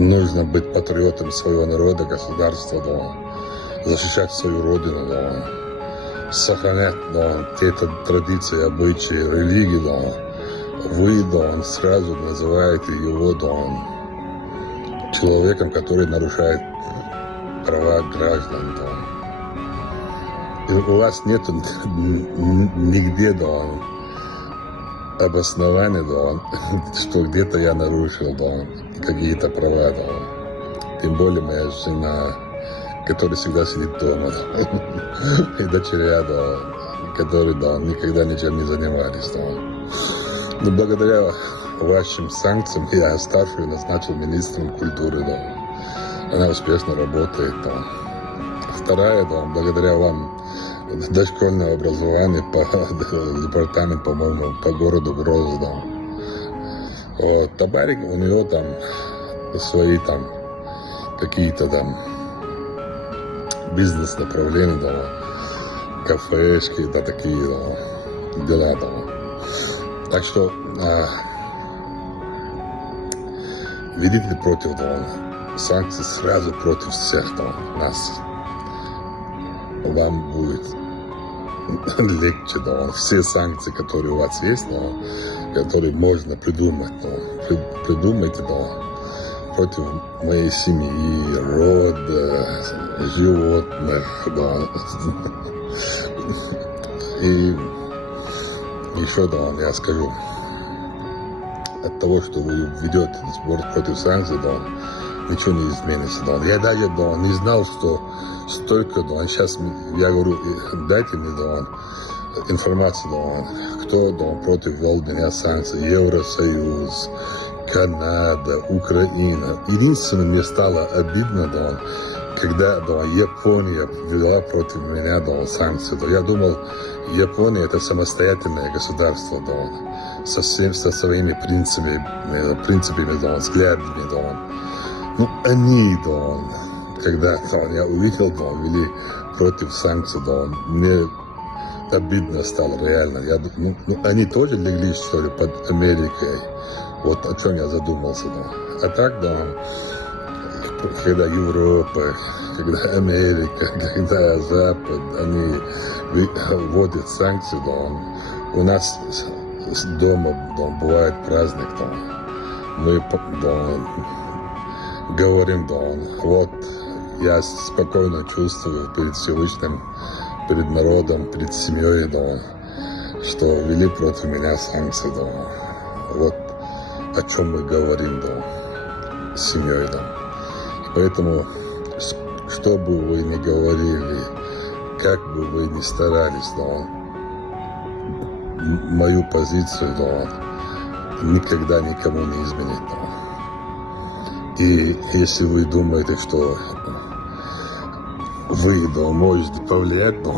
нужно быть патриотом своего народа, государства, да, защищать свою родину, да, сохранять, да, те традиции, обычаи, религии, да. Вы, да, сразу называете его, да, человеком, который нарушает права граждан, да. И у вас нет нигде, да, обоснования, да, что где-то я нарушил, да, какие-то права, да. Тем более моя жена, которая всегда сидит дома, да. И дочеря, да, которые, да, никогда ничем не занимались, да. Но благодаря вашим санкциям я старшую назначил министром культуры, да. Она успешно работает, да. Вторая, да, благодаря вам, дошкольное образование по департаменту, по-моему, по городу Гроза, да. Вот, Табарик, у него там свои там какие-то там бизнес-направления, да, кафешки, да, такие, да, дела, да. Так что видите против, да, санкций сразу против всех, да, нас. Вам будет легче, да, все санкции, которые у вас есть, да, которые можно придумать, да, придумайте, да, против моей семьи, рода, животных, да. И еще, да, я скажу, от того, что вы ведете сбор против санкций, да, ничего не изменится, да. Я даже, да, не знал, что столько, да, сейчас я говорю, дайте мне, да, информацию, да, кто, да, против введения санкций, Евросоюз, Канада, Украина. Единственное, мне стало обидно, да, когда, да, Япония ввела против меня, да, санкции, да. Я думал, Япония это самостоятельное государство, да, со своими принципами, да, взглядами, да. Ну, они, да, когда, да, я увидел, да, ввели против санкций, да, мне обидно стало реально. Ну, они тоже легли, что ли, под Америкой. Вот о чем я задумался, да. А так, да, когда Европа, когда Америка, когда Запад, они вводят санкции, да, у нас дома, да, бывает праздник, да, мы, да, говорим, да, вот я спокойно чувствую перед Всевышним, перед народом, перед семьей, да, что ввели против меня санкции, да. Вот о чем мы говорим, да, с семьей, да. Поэтому, что бы вы ни говорили, как бы вы ни старались, да, мою позицию, да, никогда никому не изменить, да. И если вы думаете, что вы, да, можете повлиять, да,